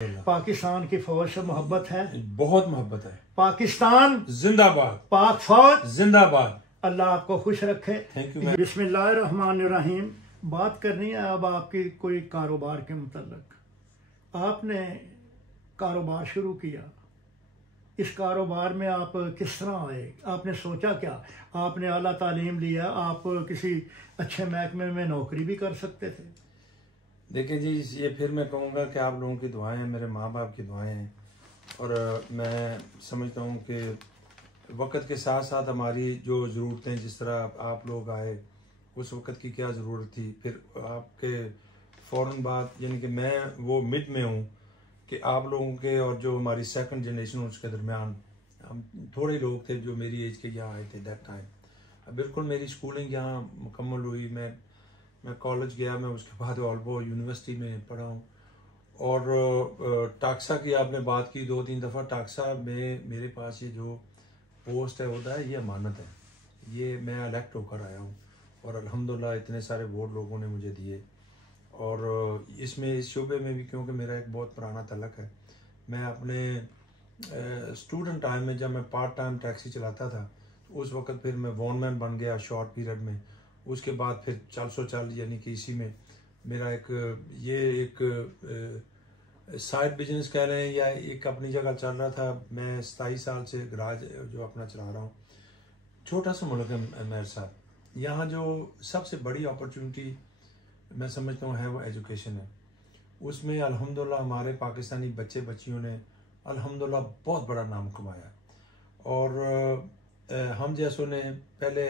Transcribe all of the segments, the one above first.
पाकिस्तान की फौज से मोहब्बत है, बहुत मोहब्बत है। पाकिस्तान जिंदाबाद, पाक फौज जिंदाबाद। अल्लाह आपको खुश रखे। Thank you. बिस्मिल्लाहिर्रहमानिर्रहीम। बात करनी है अब आपकी कोई कारोबार के मुतल्लिक। आपने कारोबार शुरू किया, इस कारोबार में आप किस तरह आए, आपने सोचा क्या? आपने आला तालीम लिया, आप किसी अच्छे महकमे में नौकरी भी कर सकते थे। देखिए जी, ये फिर मैं कहूँगा कि आप लोगों की दुआएं हैं, मेरे माँ बाप की दुआएं हैं, और मैं समझता हूँ कि वक्त के साथ साथ हमारी जो ज़रूरतें, जिस तरह आप लोग आए उस वक्त की क्या ज़रूरत थी, फिर आपके फ़ौरन बाद, यानी कि मैं वो मिड में हूँ कि आप लोगों के और जो हमारी सेकंड जनरेशन उसके दरमियान हम थोड़े लोग थे जो मेरी एज के यहाँ आए थे दैट टाइम। बिल्कुल मेरी स्कूलिंग यहाँ मुकम्मल हुई, मैं कॉलेज गया, मैं उसके बाद ऑल्बो यूनिवर्सिटी में पढ़ा हूँ। और टाक्सा की आपने बात की 2-3 दफ़ा, टाक्सा में मेरे पास ये जो पोस्ट है होता है, ये अमानत है, ये मैं इलेक्ट होकर आया हूँ और अल्हम्दुलिल्लाह इतने सारे वोट लोगों ने मुझे दिए। और इसमें इस शोबे में भी, क्योंकि मेरा एक बहुत पुराना तलक है, मैं अपने स्टूडेंट टाइम में जब मैं पार्ट टाइम टैक्सी चलाता था उस वक्त फिर मैं वॉनमैन बन गया शॉर्ट पीरियड में। उसके बाद फिर 440, यानी कि इसी में मेरा एक साइड बिजनेस कह रहे हैं या एक अपनी जगह चल रहा था। मैं 27 साल से गराज जो अपना चला रहा हूँ। छोटा सा मुल्क है मेरे साथ, यहाँ जो सबसे बड़ी अपॉर्चुनिटी मैं समझता हूँ है वो एजुकेशन है। उसमें अल्हम्दुलिल्लाह हमारे पाकिस्तानी बच्चे बच्चियों ने अल्हम्दुलिल्लाह बहुत बड़ा नाम कमाया। और हम जैसों ने पहले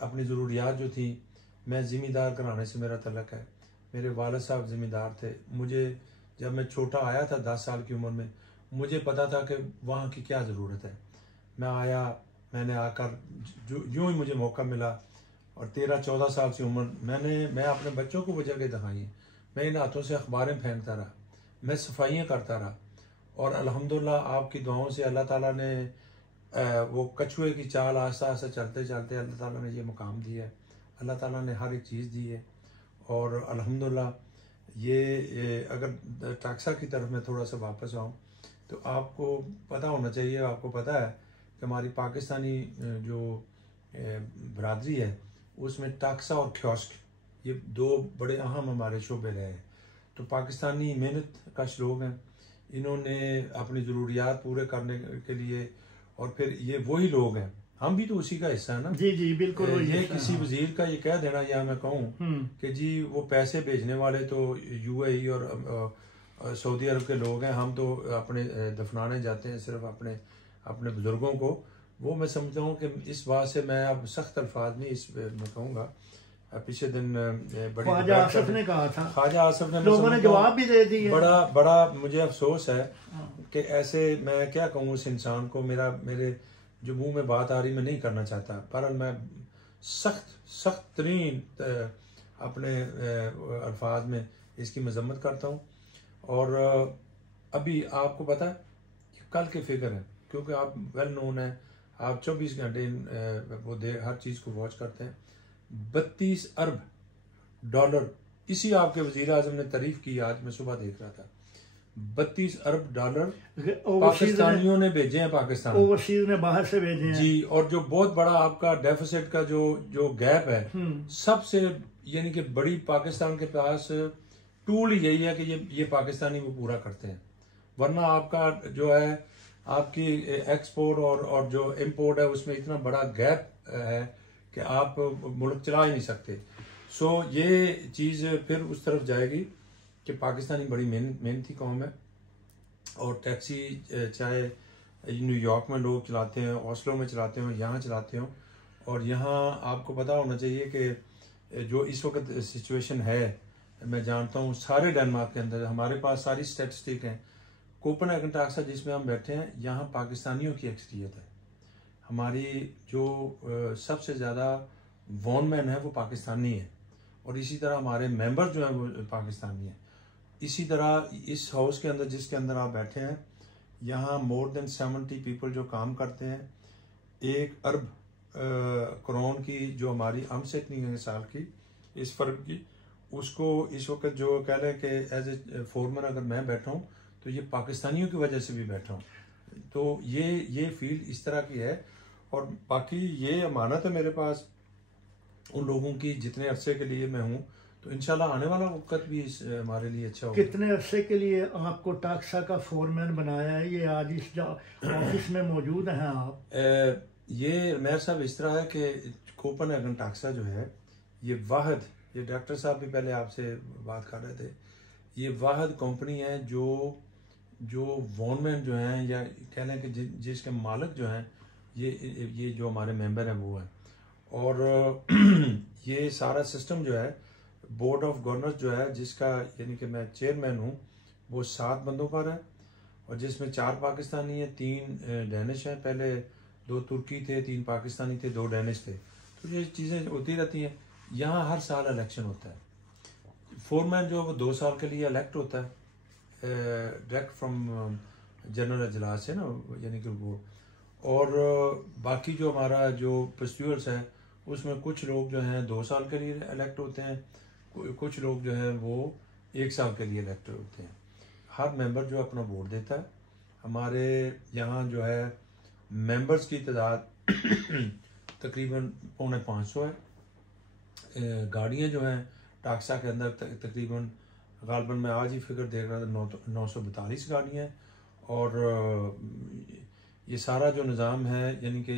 अपनी ज़रूरियात जो थी, मैं ज़िम्मेदार घराने से मेरा तलक है, मेरे वालिद साहब ज़िम्मेदार थे। मुझे जब मैं छोटा आया था 10 साल की उम्र में, मुझे पता था कि वहाँ की क्या ज़रूरत है। मैं आया, मैंने आकर यूँ ही मुझे मौका मिला, और 13-14 साल की उम्र मैं अपने बच्चों को वो जगह दिखाई। मैं इन हाथों से अखबारें फेंकता रहा, मैं सफाइयाँ करता रहा, और अल्हम्दुलिल्लाह आपकी दुआओं से अल्लाह ताला ने वो कछुए की चाल आस्ता आस्ता चलते चलते अल्लाह ताला ने ये मुकाम दिया है। अल्लाह ताला ने हर एक चीज़ दी है। और अल्हम्दुलिल्लाह ये अगर टाक्सा की तरफ मैं थोड़ा सा वापस आऊँ तो आपको पता होना चाहिए, आपको पता है कि हमारी पाकिस्तानी जो बरादरी है उसमें टाक्सा और कियोस्क ये दो बड़े अहम हमारे शोबे रहे हैं। तो पाकिस्तानी मेहनत कश लोग हैं, इन्होंने अपनी ज़रूरियात पूरे करने के लिए, और फिर ये वही लोग हैं, हम भी तो उसी का हिस्सा है ना। जी जी बिल्कुल। ये किसी वजीर का ये कह देना या मैं कहूँ कि जी वो पैसे भेजने वाले तो यूएई और सऊदी अरब के लोग हैं, हम तो अपने दफनाने जाते हैं सिर्फ अपने बुजुर्गों को। वो मैं समझता हूँ कि इस बात से मैं अब सख्त अल्फाज में मैं कहूँगा। पिछले दिन बड़ी ख्वाजा आसिफ ने कहा था, ख्वाजा आसिफ ने, लोगों ने जवाब भी दे दिया। बड़ा मुझे अफसोस है कि ऐसे, मैं क्या कहूँ उस इंसान को, मेरे जो मुंह में बात आ रही मैं नहीं करना चाहता, पर मैं सख्त तरीन अपने अल्फाज में इसकी मजम्मत करता हूँ। और अभी आपको पता है कल के फिगर है, क्योंकि आप वेल नोन है, आप 24 घंटे वो हर चीज़ को वॉच करते हैं। 32 अरब डॉलर, इसी आपके वजीर आजम ने तारीफ की, आज मैं सुबह देख रहा था। 32 अरब डॉलर पाकिस्तानियों ने भेजे हैं, पाकिस्तान ओवरसीज ने बाहर से भेजे हैं जी। और जो बहुत बड़ा आपका डेफिसिट का जो गैप है, सबसे यानी कि बड़ी पाकिस्तान के पास टूल यही है कि ये पाकिस्तानी वो पूरा करते हैं। वरना आपका जो है आपकी एक्सपोर्ट और जो इम्पोर्ट है उसमें इतना बड़ा गैप है कि आप मुल्क चला ही नहीं सकते। सो ये चीज़ फिर उस तरफ जाएगी कि पाकिस्तानी बड़ी मेहनती कौम है। और टैक्सी चाहे न्यूयॉर्क में लोग चलाते हैं, ओस्लो में चलाते हो, यहाँ चलाते हो, और यहाँ आपको पता होना चाहिए कि जो इस वक्त सिचुएशन है, मैं जानता हूँ सारे डेनमार्क के अंदर हमारे पास सारी स्टैटिस्टिक हैं। कोपेनहेगन टाक्सा जिसमें हम बैठे हैं, यहाँ पाकिस्तानियों की अक्सरियत है। हमारी जो सबसे ज़्यादा वॉनमैन है वो पाकिस्तानी है, और इसी तरह हमारे मेंबर जो हैं वो पाकिस्तानी हैं। इसी तरह इस हाउस के अंदर जिसके अंदर आप बैठे हैं, यहाँ मोर देन 70 पीपल जो काम करते हैं। 1 अरब करोड़ की जो हमारी आमदनी है साल की, इस फर्म की, उसको इस वक्त जो कह लें कि एज ए फोरमैन अगर मैं बैठा हूँ तो ये पाकिस्तानियों की वजह से भी बैठा हूँ। तो ये फील्ड इस तरह की है। और बाकी ये अमानत है मेरे पास उन लोगों की जितने अरसे के लिए मैं हूँ, तो इंशाल्लाह आने वाला वक्त भी हमारे लिए अच्छा होगा। कितने अरसे के लिए आपको टाक्सा का फोरमैन बनाया है? ये आज इस ऑफिस में मौजूद हैं आप? ये मेयर साहब इस तरह है कि कोपनहेगन टाक्सा जो है ये वाहिद, ये डॉक्टर साहब भी पहले आपसे बात कर रहे थे, ये वाहिद कंपनी है जो वॉनमैन जो हैं या कह लें कि जिसके मालिक जो हैं ये जो हमारे मेंबर हैं वो हैं। और ये सारा सिस्टम जो है बोर्ड ऑफ गवर्नर्स जो है जिसका यानी कि मैं चेयरमैन हूँ, वो 7 बंदों पर है और जिसमें 4 पाकिस्तानी हैं, 3 डैनिश हैं। पहले 2 तुर्की थे, 3 पाकिस्तानी थे, 2 डैनिश थे। तो ये चीज़ें होती रहती हैं। यहाँ हर साल इलेक्शन होता है। फोरमैन जो वो 2 साल के लिए इलेक्ट होता है डायरेक्ट फ्रॉम जनरल अजलास से ना, यानी कि वो। और बाकी जो हमारा जो प्रोसीड्यूर्स है उसमें कुछ लोग जो हैं 2 साल के लिए इलेक्ट होते हैं, कुछ लोग जो हैं वो 1 साल के लिए इलेक्ट होते हैं। हर मेंबर जो अपना वोट देता है। हमारे यहाँ जो है मेंबर्स की तादाद तकरीबन 450 है। गाड़ियाँ जो हैं टाक्सा के अंदर तकरीबन गालबन मैं आज ही फिगर देख रहा था 942 गाड़ियाँ हैं। और ये सारा जो निज़ाम है यानी कि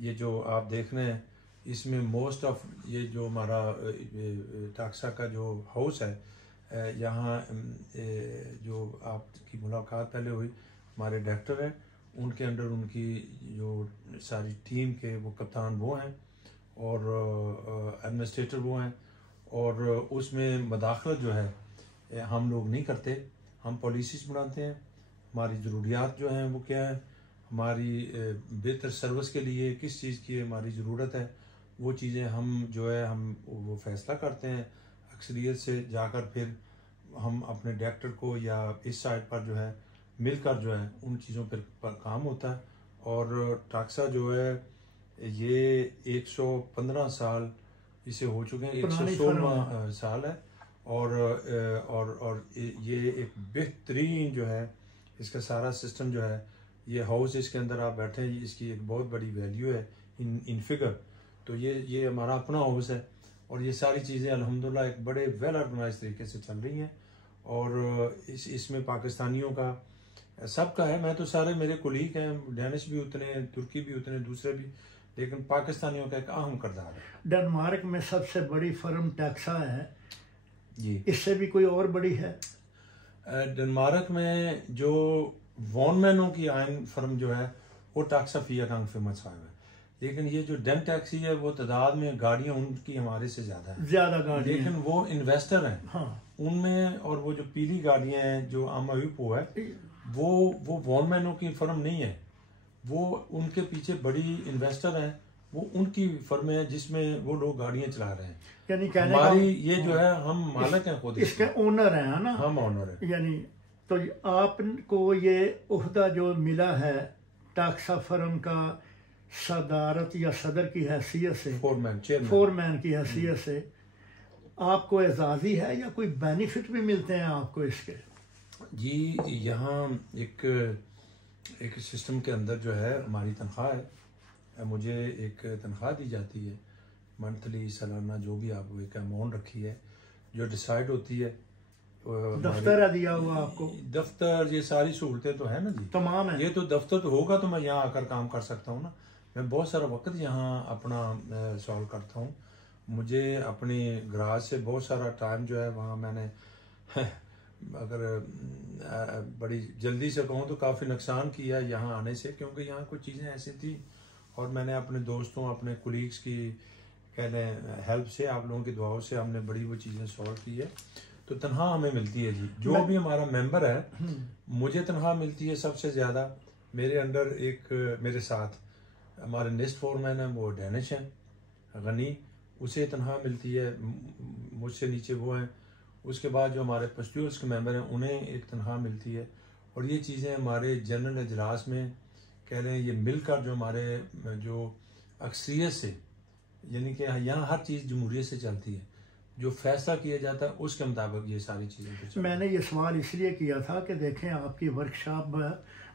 ये जो आप देख रहे हैं इसमें मोस्ट ऑफ ये जो हमारा टाक्सा का जो हाउस है यहाँ जो आपकी मुलाकात पहले हुई हमारे डायरेक्टर हैं, उनके अंडर उनकी जो सारी टीम के वो कप्तान वो हैं और एडमिनिस्ट्रेटर वो हैं। और उसमें मदाखलत जो है हम लोग नहीं करते, हम पॉलिसीज बनाते हैं। हमारी ज़रूरियात जो हैं वो क्या है, हमारी बेहतर सर्विस के लिए किस चीज़ की हमारी ज़रूरत है, वो चीज़ें हम जो है हम वो फैसला करते हैं अक्सरियत से जाकर। फिर हम अपने डायरेक्टर को या इस साइड पर जो है मिलकर जो है उन चीज़ों पर काम होता है। और टाक्सा जो है ये 115 साल इसे हो चुके हैं, 116वां साल है। और ये एक बेहतरीन जो है इसका सारा सिस्टम जो है, ये हाउस इसके अंदर आप बैठे हैं, इसकी एक बहुत बड़ी वैल्यू है इन फिगर। तो ये हमारा अपना हाउस है और ये सारी चीज़ें अल्हम्दुलिल्लाह एक बड़े वेल ऑर्गेनाइज तरीके से चल रही हैं। और इसमें पाकिस्तानियों का सबका है। मैं तो सारे मेरे कुलीग हैं, डैनिश भी उतने, तुर्की भी उतने, दूसरे भी, लेकिन पाकिस्तानियों का एक अहम किरदार है। डेनमार्क में सबसे बड़ी फर्म टाक्सा है जी, इससे भी कोई और बड़ी है? डेनमार्क में जो वॉनमैनों की आयन फर्म जो है वो टाक्सा फियाकांग फेमस है, लेकिन ये जो डेन टैक्सी है वो तादाद में गाड़ियां उनकी हमारे से ज्यादा है, ज्यादा गाड़ियां, लेकिन वो इन्वेस्टर हैं। हाँ उनमें। और वो जो पीली गाड़ियां हैं जो आमायुपो है वो वॉनमैनों की फर्म नहीं है, वो उनके पीछे बड़ी इन्वेस्टर हैं, वो उनकी फर्म है जिसमें वो लोग गाड़ियां चला रहे हैं। यानी हमारी ये जो है हम मालिक हैं खुद, इसके ओनर हैं ना, हम ओनर हैं। यानी तो आपको ये ओहदा जो मिला है टाक्सा फर्म का सदारत या सदर की हैसियत से, फोरमैन की हैसियत से, आपको एजाजी है या कोई बेनिफिट भी मिलते हैं आपको इसके? जी, यहाँ एक सिस्टम के अंदर जो है हमारी तनख्वाह है, मुझे एक तनख्वाह दी जाती है मंथली, सालाना, जो भी आप एक अमाउंट रखी है जो डिसाइड होती है। दफ्तर है दिया हुआ आपको? दफ्तर, ये सारी सहूलतें तो है ना जी, तमाम है। ये तो दफ्तर तो होगा तो मैं यहाँ आकर काम कर सकता हूँ ना। मैं बहुत सारा वक्त यहाँ अपना सॉल्व करता हूँ। मुझे अपनी गराज से बहुत सारा टाइम जो है वहाँ मैंने अगर बड़ी जल्दी से कहूँ तो काफ़ी नुकसान किया यहाँ आने से, क्योंकि यहाँ कुछ चीज़ें ऐसी थी और मैंने अपने दोस्तों, अपने कुलीग्स की कह लें हेल्प से, आप लोगों की दुआओं से हमने बड़ी वो चीज़ें सॉल्व की है। तो तनख्वाह हमें मिलती है जी, जो भी हमारा मेंबर है मुझे तनख्वाह मिलती है सबसे ज़्यादा। मेरे अंडर एक मेरे साथ हमारे नेक्स्ट फोरमैन है, वो डैनिश हैं, गनी, उसे तनख्वाह मिलती है, मुझसे नीचे वो हैं। उसके बाद जो हमारे प्रोसीड्यूर्स के मेंबर हैं उन्हें एक तनख्वाह मिलती है। और ये चीज़ें हमारे जनरल इजलास में कह रहे हैं ये मिलकर जो हमारे जो अक्सरियत से, यानी कि यहाँ हर चीज़ जमहूरियत से चलती है, जो फैसला किया जाता है उसके मुताबिक ये सारी चीज़ें। मैंने ये सवाल इसलिए किया था कि देखें आपकी वर्कशॉप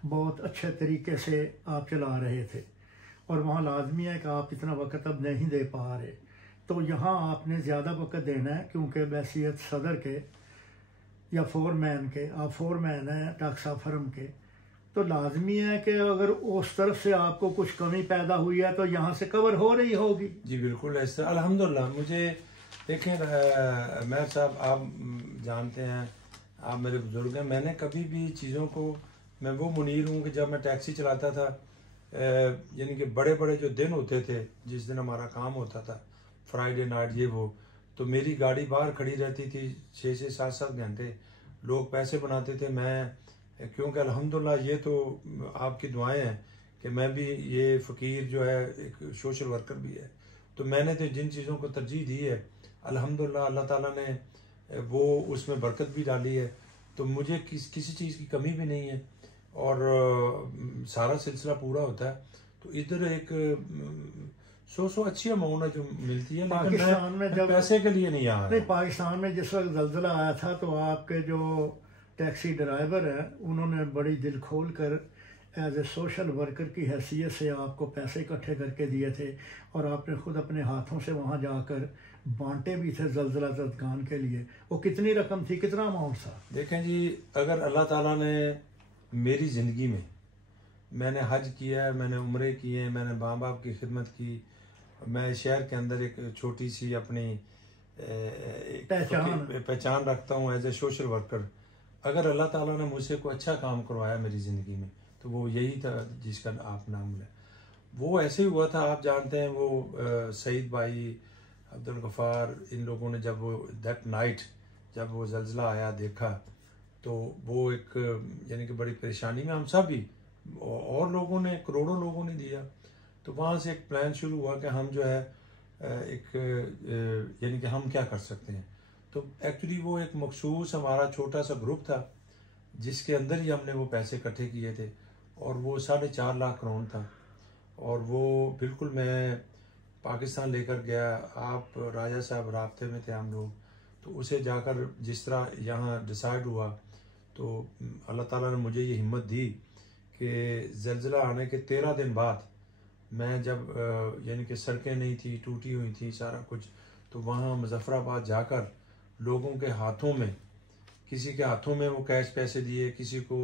बहुत अच्छे तरीके से आप चला रहे थे और वहाँ लाजमी है कि आप इतना वक्त अब नहीं दे पा रहे, तो यहाँ आपने ज़्यादा वक्त देना है क्योंकि बैसियत सदर के या फोरमैन के, आप फोरमैन हैं टाक्सा फर्म के, तो लाजमी है कि अगर उस तरफ से आपको कुछ कमी पैदा हुई है तो यहाँ से कवर हो रही होगी। जी बिल्कुल ऐसा अल्हम्दुलिल्लाह। मुझे देखें मेहर साहब, आप जानते हैं, आप मेरे बुजुर्ग हैं, मैंने कभी भी चीज़ों को, मैं वो मुनीर हूँ कि जब मैं टैक्सी चलाता था, यानी कि बड़े बड़े जो दिन होते थे जिस दिन हमारा काम होता था, फ्राइडे नाइट ये वो, तो मेरी गाड़ी बाहर खड़ी रहती थी 6 से 7 घंटे, लोग पैसे बनाते थे। मैं क्योंकि अल्हम्दुलिल्लाह ये तो आपकी दुआएं हैं कि मैं भी, ये फ़कीर जो है एक सोशल वर्कर भी है, तो मैंने तो जिन चीज़ों को तरजीह दी है अल्हम्दुलिल्लाह अल्लाह ताला ने वो उसमें बरकत भी डाली है, तो मुझे किसी चीज़ की कमी भी नहीं है और सारा सिलसिला पूरा होता है। तो इधर एक सो अच्छी अमाउंट है जो मिलती है, पाकिस्तान में जब पैसे के लिए नहीं आ रहा। पाकिस्तान में जिस वक्त जल्जला आया था तो आपके जो टैक्सी ड्राइवर हैं उन्होंने बड़ी दिल खोल कर एज ए सोशल वर्कर की हैसियत से आपको पैसे इकट्ठे करके दिए थे और आपने खुद अपने हाथों से वहाँ जाकर बांटे भी थे जल्जला ज़दगान के लिए। वो कितनी रकम थी, कितना अमाउंट था? देखें जी, अगर अल्लाह ताला ने मेरी ज़िंदगी में, मैंने हज किया है, मैंने उम्रे किए हैं, मैंने माँ बाप की खिदमत की, मैं शहर के अंदर एक छोटी सी अपनी पहचान रखता हूँ एज ए सोशल वर्कर। अगर अल्लाह ताला ने मुझसे कोई अच्छा काम करवाया मेरी ज़िंदगी में तो वो यही था जिसका आप नाम लें। वो ऐसे ही हुआ था, आप जानते हैं, वो सईद भाई, अब्दुल गफ़ार, इन लोगों ने जब वो दैट नाइट जब वो जल्जला आया देखा तो वो एक यानी कि बड़ी परेशानी में हम सब भी, और लोगों ने, करोड़ों लोगों ने दिया। तो वहाँ से एक प्लान शुरू हुआ कि हम जो है एक यानी कि हम क्या कर सकते हैं। तो एक्चुअली वो एक मखसूस हमारा छोटा सा ग्रुप था जिसके अंदर ही हमने वो पैसे इकट्ठे किए थे और वो 4.5 लाख करोड़ था। और वो बिल्कुल मैं पाकिस्तान लेकर गया, आप राजा साहब राब्ते में थे हम लोग, तो उसे जाकर जिस तरह यहाँ डिसाइड हुआ तो अल्लाह ताला ने मुझे ये हिम्मत दी कि ज़ल्ज़ला आने के 13 दिन बाद मैं जब यानी कि सड़कें नहीं थी, टूटी हुई थी सारा कुछ, तो वहाँ मुज़फ़्फ़राबाद जाकर लोगों के हाथों में, किसी के हाथों में वो कैश पैसे दिए, किसी को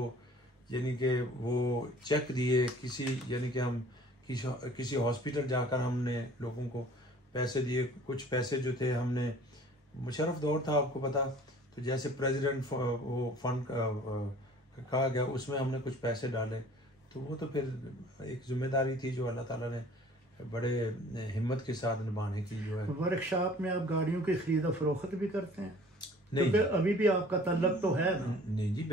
यानी कि वो चेक दिए, किसी यानी कि हम किसी हॉस्पिटल जाकर हमने लोगों को पैसे दिए। कुछ पैसे जो थे हमने, मुशर्रफ दौर था आपको पता, तो जैसे प्रेसिडेंट वो फंड कहा गया उसमें हमने कुछ पैसे डाले। तो वो तो फिर एक जिम्मेदारी थी जो अल्लाह ताला ने बड़े हिम्मत के साथ निभाने की जो है। वर्कशॉप में आप गाड़ियों की खरीद और फरोख्त भी करते हैं? नहीं, तो अभी भी आपका तल्लक तो है ना? नहीं जी,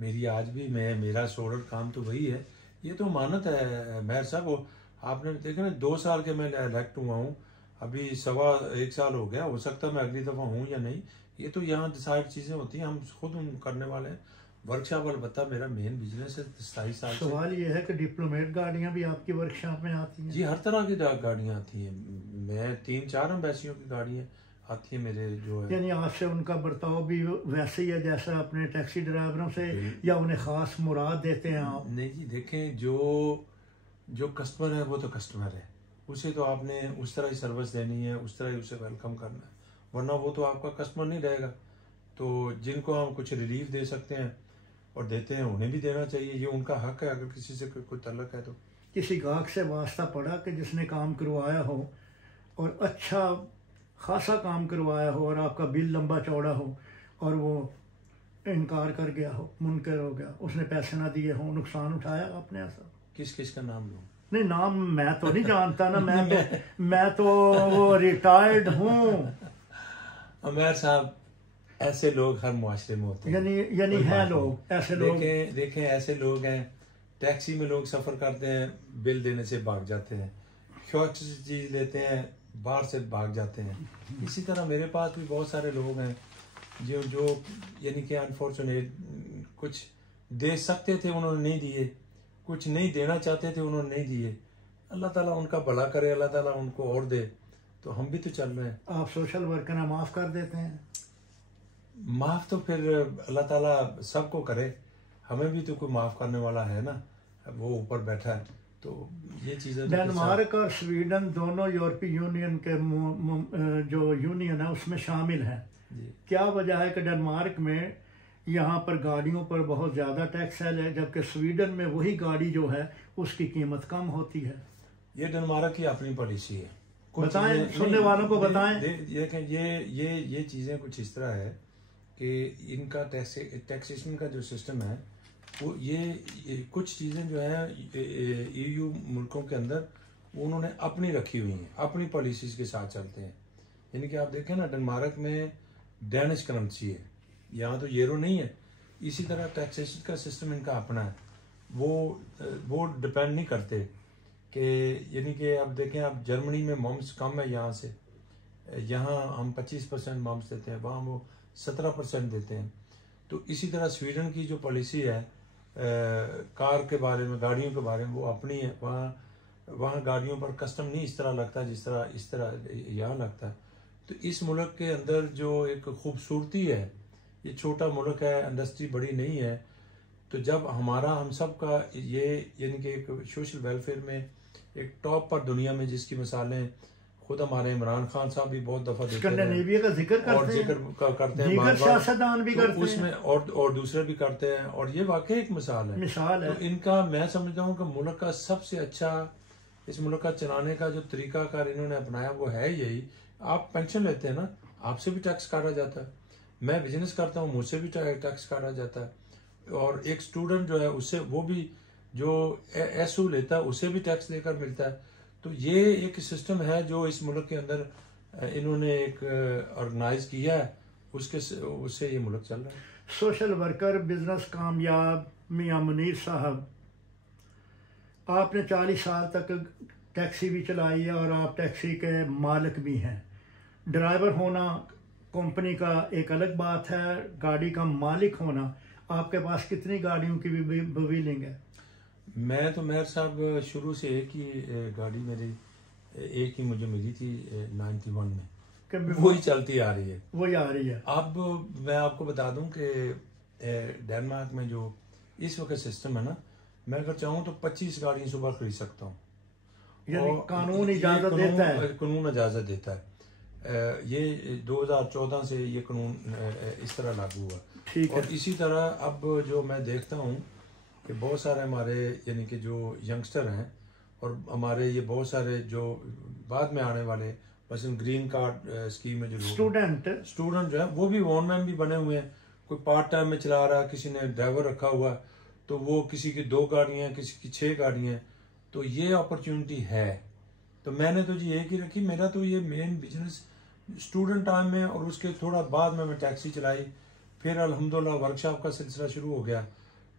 मेरी आज भी मेरा सोलर काम तो वही है। ये तो मानत है मेहर साहब, आपने देखा ना 2 साल के मैं इलेक्ट हुआ हूँ, अभी 1.25 साल हो गया, हो सकता है मैं अगली दफ़ा हूँ या नहीं, ये तो यहाँ डिसाइड चीज़ें होती हैं, हम खुद करने वाले हैं। वर्कशॉप अलबत्ता मेरा मेन बिजनेस है 27 साल से। सवाल ये है कि डिप्लोमेट गाड़ियाँ भी आपकी वर्कशॉप में आती हैं? जी, हर तरह की गाड़ियाँ आती हैं, मैं 3-4 एम्बेसियों की गाड़ियाँ आती है मेरे जो है। यानी आपसे उनका बर्ताव भी वैसे ही है जैसा अपने टैक्सी ड्राइवरों से, या उन्हें खास मुराद देते हैं आप? नहीं जी, देखें जो कस्टमर है वो तो कस्टमर है, उसे तो आपने उस तरह ही सर्विस देनी है, उस तरह ही उसे वेलकम करना है, वरना वो तो आपका कस्टमर नहीं रहेगा। तो जिनको हम कुछ रिलीफ दे सकते हैं और देते हैं, उन्हें भी देना चाहिए, ये उनका हक है। अगर किसी से कोई तल्लक है तो किसी गाहक से वास्ता पड़ा कि जिसने काम करवाया हो और अच्छा खासा काम करवाया हो और आपका बिल लंबा चौड़ा हो और वो इनकार कर गया हो, मुनकर हो गया, उसने पैसे ना दिए हो, नुकसान उठाया आपने ऐसा? किस का नाम लूं? नहीं, नाम मैं तो नहीं जानता ना, मैं तो रिटायर्ड हूँ। अमेर साहब, ऐसे लोग हर मुआशरे में होते हैं, यानी हैं लोग ऐसे लोग। देखें ऐसे लोग हैं, टैक्सी में लोग सफ़र करते हैं, बिल देने से भाग जाते हैं, छोटी सी चीज़ लेते हैं, बाहर से भाग जाते हैं। इसी तरह मेरे पास भी बहुत सारे लोग हैं जो यानी कि अनफॉर्चुनेट, कुछ दे सकते थे उन्होंने नहीं दिए, कुछ नहीं देना चाहते थे उन्होंने नहीं दिए। अल्लाह ताला उनका भला करे, अल्लाह ताला उनको और दे, तो हम भी तो चल रहे हैं। आप सोशल वर्कर हैं, माफ़ कर देते हैं? माफ़ तो फिर अल्लाह ताला सबको करे, हमें भी तो कोई माफ़ करने वाला है ना, वो ऊपर बैठा है। तो ये चीज़ें डेनमार्क और स्वीडन दोनों यूरोपीय यूनियन के जो यूनियन है उसमें शामिल हैं। क्या वजह है कि डेनमार्क में यहाँ पर गाड़ियों पर बहुत ज़्यादा टैक्स है, जबकि स्वीडन में वही गाड़ी जो है उसकी कीमत कम होती है? ये डेनमार्क की अपनी पॉलिसी है। बताएं, सुनने वालों को बताएं। ये चीज़ें कुछ इस तरह है कि इनका टैक्सेशन का जो सिस्टम है वो ये कुछ चीज़ें जो है EU मुल्कों के अंदर उन्होंने अपनी रखी हुई हैं, अपनी पॉलिसीज़ के साथ चलते हैं। यानी कि आप देखें ना, डेनमार्क में डैनिश करेंसी है, यहाँ तो यूरो नहीं है। इसी तरह टैक्सेशन का सिस्टम इनका अपना है, वो डिपेंड नहीं करते कि, यानी कि आप देखें, आप जर्मनी में मम्स कम है यहाँ से, यहाँ हम 25% मम्स देते हैं, वहाँ वो 17% देते हैं। तो इसी तरह स्वीडन की जो पॉलिसी है कार के बारे में, गाड़ियों के बारे में, वो अपनी है। वहाँ गाड़ियों पर कस्टम नहीं इस तरह लगता जिस तरह इस तरह यहाँ लगता है। तो इस मुल्क के अंदर जो एक खूबसूरती है, ये छोटा मुल्क है, इंडस्ट्री बड़ी नहीं है, तो जब हम सब का ये, यानी कि एक सोशल वेलफेयर में एक टॉप पर दुनिया में जिसकी मिसालें खुद हमारे इमरान खान साहब भी बहुत दफा देते हैं का जिक्र और जिक्र करते हैं, बार सियासतदान भी करते हैं उसमें, और दूसरे भी करते हैं, और ये वाकई एक मिसाल है। तो इनका मैं समझता हूँ कि मुल्क का सबसे अच्छा, इस मुल्क का चलाने का जो तरीकाकार इन्होंने अपनाया वो है यही। आप पेंशन लेते हैं ना, आपसे भी टैक्स काटा जाता है, मैं बिजनेस करता हूँ, मुझसे भी टैक्स काटा जाता है, और एक स्टूडेंट जो है उससे, वो भी जो SU लेता है उसे भी टैक्स देकर मिलता है। तो ये एक सिस्टम है जो इस मुल्क के अंदर इन्होंने एक ऑर्गेनाइज किया है, उससे ये मुल्क चल रहा है। सोशल वर्कर, बिजनेस कामयाब मियां मुनीर साहब, आपने 40 साल तक टैक्सी भी चलाई है और आप टैक्सी के मालिक भी हैं। ड्राइवर होना कंपनी का एक अलग बात है, गाड़ी का मालिक होना, आपके पास कितनी गाड़ियों की भी व्हीलिंग है? मैं तो मेहर साहब शुरू से एक ही गाड़ी मेरी, एक ही मुझे मिली थी 91 में, वही चलती आ रही है, वही आ रही है। अब मैं आपको बता दूं कि डेनमार्क में जो इस वक्त सिस्टम है ना, मैं अगर चाहूँ तो 25 गाड़ियाँ सुबह खरीद सकता हूँ, यानी कानून इजाजत देता है। कानून इजाजत देता है। ये 2014 से ये कानून इस तरह लागू हुआ। और इसी तरह अब जो मैं देखता हूँ कि बहुत सारे हमारे, यानी कि जो यंगस्टर हैं, और हमारे ये बहुत सारे जो बाद में आने वाले, मसलन ग्रीन कार्ड स्कीम में जो स्टूडेंट जो है वो भी वॉनमैन भी बने हुए हैं। कोई पार्ट टाइम में चला रहा है, किसी ने ड्राइवर रखा हुआ, तो वो किसी की 2 गाड़ियाँ, किसी की 6 गाड़ियाँ, तो ये अपॉर्चुनिटी है। तो मैंने तो जी एक ही रखी, मेरा तो ये मेन बिजनेस स्टूडेंट टाइम में, और उसके थोड़ा बाद में मैं टैक्सी चलाई, फिर अल्हम्दुलिल्लाह वर्कशॉप का सिलसिला शुरू हो गया।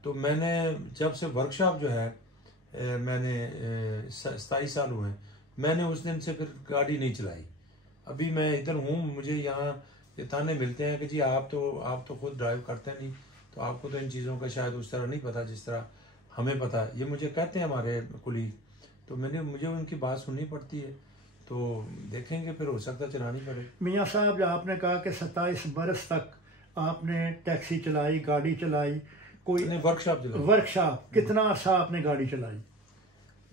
तो मैंने जब से वर्कशॉप जो है, मैंने 27 साल हुए हैं, मैंने उस दिन से फिर गाड़ी नहीं चलाई। अभी मैं इधर हूँ, मुझे यहाँ ताने मिलते हैं कि जी आप तो खुद ड्राइव करते नहीं, तो आपको तो इन चीज़ों का शायद उस तरह नहीं पता जिस तरह हमें पता है। ये मुझे कहते हैं हमारे कुलीग, तो मुझे उनकी बात सुननी पड़ती है। तो देखेंगे, फिर हो सकता है चलानी पड़े। मियाँ साहब, जो आपने कहा कि 27 बरस तक आपने टैक्सी चलाई, गाड़ी चलाई, कोई वर्कशॉप कितना अर्सा आपने गाड़ी चलाई?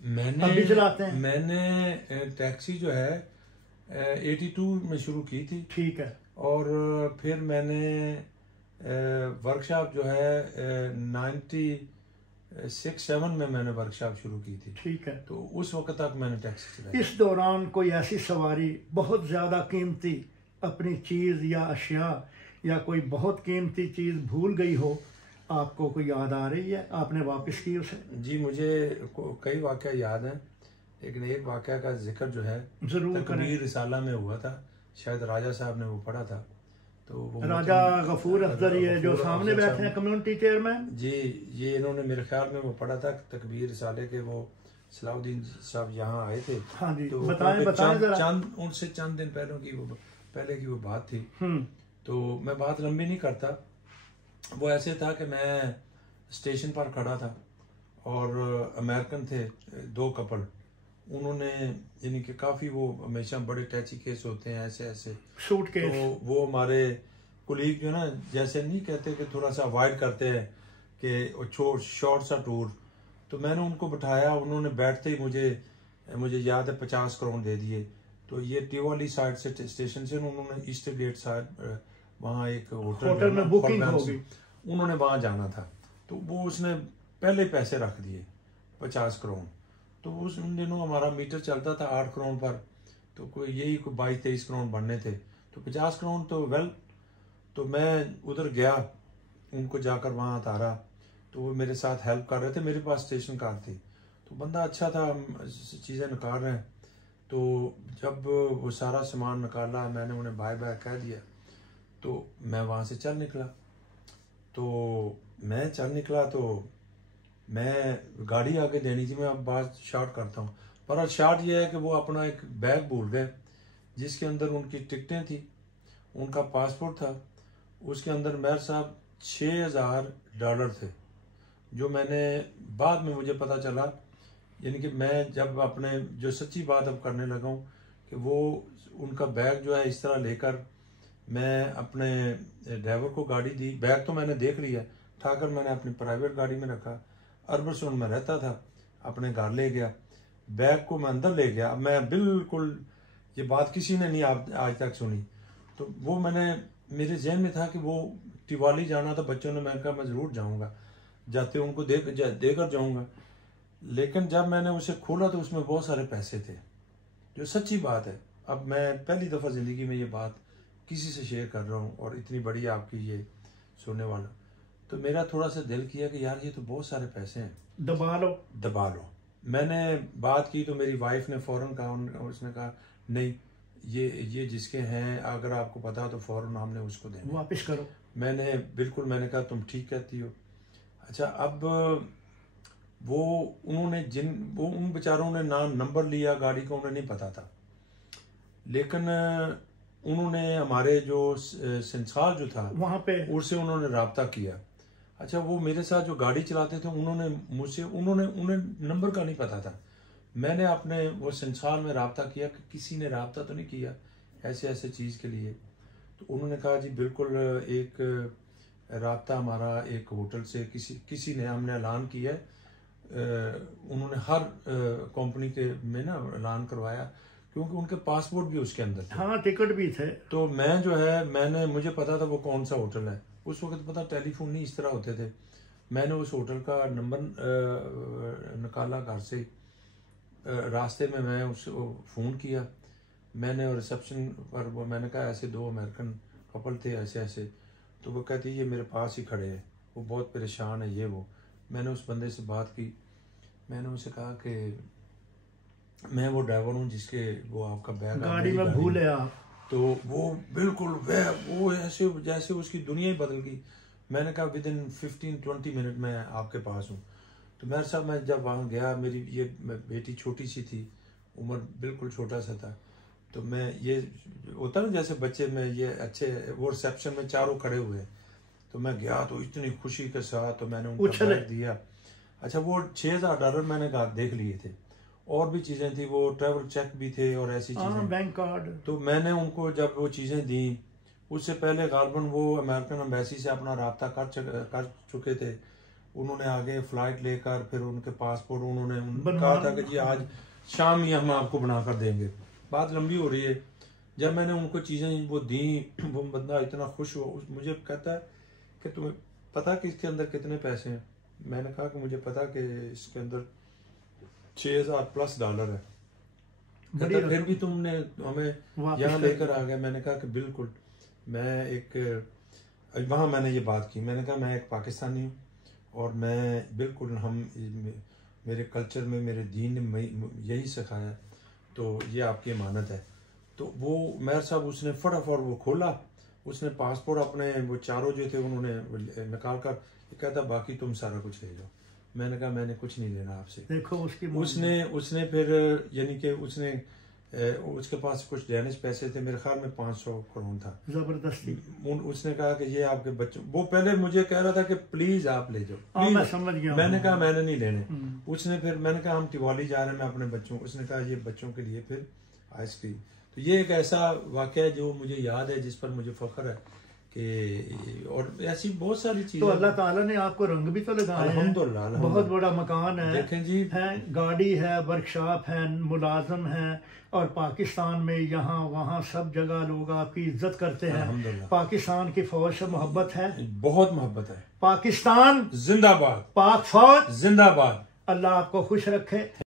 मैंने अभी चलाते हैं? मैंने टैक्सी जो है 82 में शुरू की थी, ठीक है, और फिर मैंने वर्कशॉप जो है 96-7 में मैंने वर्कशॉप शुरू की थी, ठीक है। तो उस वक्त तक मैंने टैक्सी चलाई। इस दौरान कोई ऐसी सवारी बहुत ज़्यादा कीमती अपनी चीज़ या अशिया या कोई बहुत कीमती चीज़ भूल गई हो, आपको कोई याद आ रही है, आपने वापस की उसे? जी, मुझे कई वाक़या याद हैं, लेकिन एक वाक़या का जिक्र जो है ज़रूर तकबीर रिसाला में हुआ था, शायद राजा साहब ने वो पढ़ा था। तो वो राजा गफूर अफजल, ये जो सामने बैठे हैं कम्युनिटी चेयरमैन जी, ये इन्होंने मेरे ख्याल में वो पढ़ा था तकबीर रिसाले के। वो सलाउद्दीन साहब यहाँ आए थे। हाँ जी, तो बताएं उनसे चंद दिन पहले की वो बात थी। तो मैं बात लंबी नहीं करता। वो ऐसे था कि मैं स्टेशन पर खड़ा था और अमेरिकन थे 2 कपल, उन्होंने यानी कि काफ़ी, वो हमेशा बड़े टैची केस होते हैं ऐसे ऐसे सूट केस, तो वो हमारे कुलीग जो ना, जैसे नहीं कहते कि थोड़ा सा अवॉइड करते हैं कि शॉर्ट सा टूर, तो मैंने उनको बिठाया, उन्होंने बैठते ही मुझे याद है 50 करोड़ दे दिए। तो ये टिवाली साइड से स्टेशन से उन्होंने ईस्ट गेट साइड वहाँ एक होटल में बुकिंग होगी, उन्होंने वहाँ जाना था, तो वो उसने पहले पैसे रख दिए 50 करोड़। तो उन दिनों हमारा मीटर चलता था 8 करोड़ पर, तो कोई 22-23 करोड़ बनने थे, तो 50 करोड़ तो वेल। तो मैं उधर गया, उनको जाकर वहाँ उतारा, तो वो मेरे साथ हेल्प कर रहे थे, मेरे पास स्टेशन कार थी, तो बंदा अच्छा था, हम चीज़ें निकाल रहे हैं। तो जब वो सारा सामान निकाला, मैंने उन्हें बाय बाय कह दिया, तो मैं वहाँ से चल निकला। तो मैं गाड़ी आगे देनी थी, मैं अब बात शॉर्ट करता हूँ, पर शॉर्ट ये है कि वो अपना एक बैग भूल गए जिसके अंदर उनकी टिकटें थी, उनका पासपोर्ट था, उसके अंदर मेरे साहब $6000 थे, जो मैंने बाद में मुझे पता चला, यानी कि मैं जब अपने जो सच्ची बात अब करने लगा हूँ कि वो उनका बैग जो है इस तरह लेकर मैं अपने ड्राइवर को गाड़ी दी, बैग तो मैंने देख लिया, उठाकर मैंने अपनी प्राइवेट गाड़ी में रखा, अर्बरसोन में रहता था, अपने घर ले गया, बैग को मैं अंदर ले गया। मैं बिल्कुल, ये बात किसी ने नहीं आज तक सुनी, तो वो मेरे जहन में था कि वो टिवाली जाना था बच्चों ने, मैं कहा मैं ज़रूर जाऊँगा, जाते उनको देकर जाऊँगा। लेकिन जब मैंने उसे खोला तो उसमें बहुत सारे पैसे थे, जो सच्ची बात है। अब मैं पहली दफ़ा ज़िंदगी में ये बात किसी से शेयर कर रहा हूँ और इतनी बड़ी आपकी ये सुनने वाला, तो मेरा थोड़ा सा दिल किया कि यार ये तो बहुत सारे पैसे हैं, दबा लो। मैंने बात की तो मेरी वाइफ ने फ़ौरन कहा, उसने कहा नहीं, ये जिसके हैं, अगर आपको पता तो फ़ौरन हमने उसको देना, वापस करो। मैंने कहा तुम ठीक कहती हो। अच्छा, अब वो उन बेचारों ने ना नंबर लिया गाड़ी का, उन्हें नहीं पता था, लेकिन उन्होंने हमारे जो संसार जो था वहाँ पे उससे उन्होंने राब्ता किया। अच्छा, वो मेरे साथ जो गाड़ी चलाते थे उन्हें नंबर का नहीं पता था। मैंने अपने वो संसार में राब्ता किया कि किसी ने राब्ता तो नहीं किया ऐसे चीज़ के लिए, तो उन्होंने कहा जी बिल्कुल, एक राब्ता हमारा एक होटल से किसी ने, हमने ऐलान किया है, उन्होंने हर कंपनी के में ना ऐलान करवाया, क्योंकि उनके पासपोर्ट भी उसके अंदर थे, हाँ टिकट भी थे। तो मैं जो है मुझे पता था वो कौन सा होटल है। उस वक्त पता टेलीफोन नहीं इस तरह होते थे। मैंने उस होटल का नंबर निकाला घर से, रास्ते में मैं उसको फ़ोन किया, मैंने रिसेप्शन पर वो मैंने कहा ऐसे 2 अमेरिकन कपल थे ऐसे, तो वो कहती ये मेरे पास ही खड़े हैं, वो बहुत परेशान है ये वो। मैंने उस बंदे से बात की, मैंने उनसे कहा कि मैं वो ड्राइवर हूँ जिसके वो आपका बैग गाड़ी में भूले आप। तो वो बिल्कुल वो ऐसे जैसे उसकी दुनिया ही बदल गई। मैंने कहा विद इन 15-20 मिनट में आपके पास हूँ। तो मेरे साहब, मैं जब वहाँ गया, मेरी ये बेटी छोटी सी थी, उम्र बिल्कुल छोटा सा था, तो मैं ये होता ना जैसे बच्चे में ये अच्छे, वो रिसेप्शन में चारों खड़े हुए, तो मैं गया तो इतनी खुशी के साथ, तो मैंने उनको बैग दिया। अच्छा, वो $6000 मैंने देख लिए थे, और भी चीज़ें थी, वो ट्रैवल चेक भी थे और ऐसी चीज़ें, बैंक कार्ड। तो मैंने उनको जब वो चीज़ें दी, उससे पहले गालबन वो अमेरिकन एम्बेसी से अपना राब्ता कर चुके थे। उन्होंने आगे फ़्लाइट लेकर फिर उनके पासपोर्ट उन्होंने कहा था कि जी आज शाम ही हम आपको बना कर देंगे। बात लंबी हो रही है। जब मैंने उनको चीज़ें वो दी, वो बंदा इतना खुश हुआ, मुझे कहता है कि तुम्हें पता कि इसके अंदर कितने पैसे हैं? मैंने कहा कि मुझे पता कि इसके अंदर $6000+ है। कहता फिर भी तुमने हमें यहाँ लेकर आ गया। मैंने कहा कि बिल्कुल, मैं वहाँ मैंने ये बात की, मैंने कहा मैं एक पाकिस्तानी हूँ और मैं बिल्कुल, मेरे कल्चर में, मेरे दीन ने यही सिखाया, तो ये आपकी अमानत है। तो वो मेरे साहब उसने फटाफट वो खोला, उसने पासपोर्ट अपने वो चारों जो थे उन्होंने निकाल कर, कहता बाकी तुम सारा कुछ ले जाओ। मैंने कहा मैंने कुछ नहीं लेना आपसे। देखो उसने फिर यानी कि उसने उसके पास कुछ डैनिश पैसे थे, मेरे ख्याल में 500 करोड़ था। जबरदस्ती। उसने कहा कि ये आपके बच्चों, वो पहले मुझे कह रहा था कि प्लीज आप ले जाओ, मैं समझ गया। मैंने कहा मैंने नहीं लेने। उसने फिर मैंने कहा हम तिवाली जा रहे हैं, मैं अपने बच्चों, उसने कहा ये बच्चों के लिए फिर आइसक्रीम। तो ये एक ऐसा वाकया है जो मुझे याद है, जिस पर मुझे फख्र है कि, और ऐसी बहुत सारी चीजें। तो अल्लाह ताला ने आपको रंग भी तो लगाए हैं, बहुत बड़ा मकान है, देखें जी, है गाड़ी है, वर्कशॉप है, मुलाजम है, और पाकिस्तान में यहाँ वहाँ सब जगह लोग आपकी इज्जत करते हैं। पाकिस्तान की फौज से मोहब्बत है, बहुत मोहब्बत है। पाकिस्तान जिंदाबाद, पाक फौज जिंदाबाद। अल्लाह आपको खुश रखे।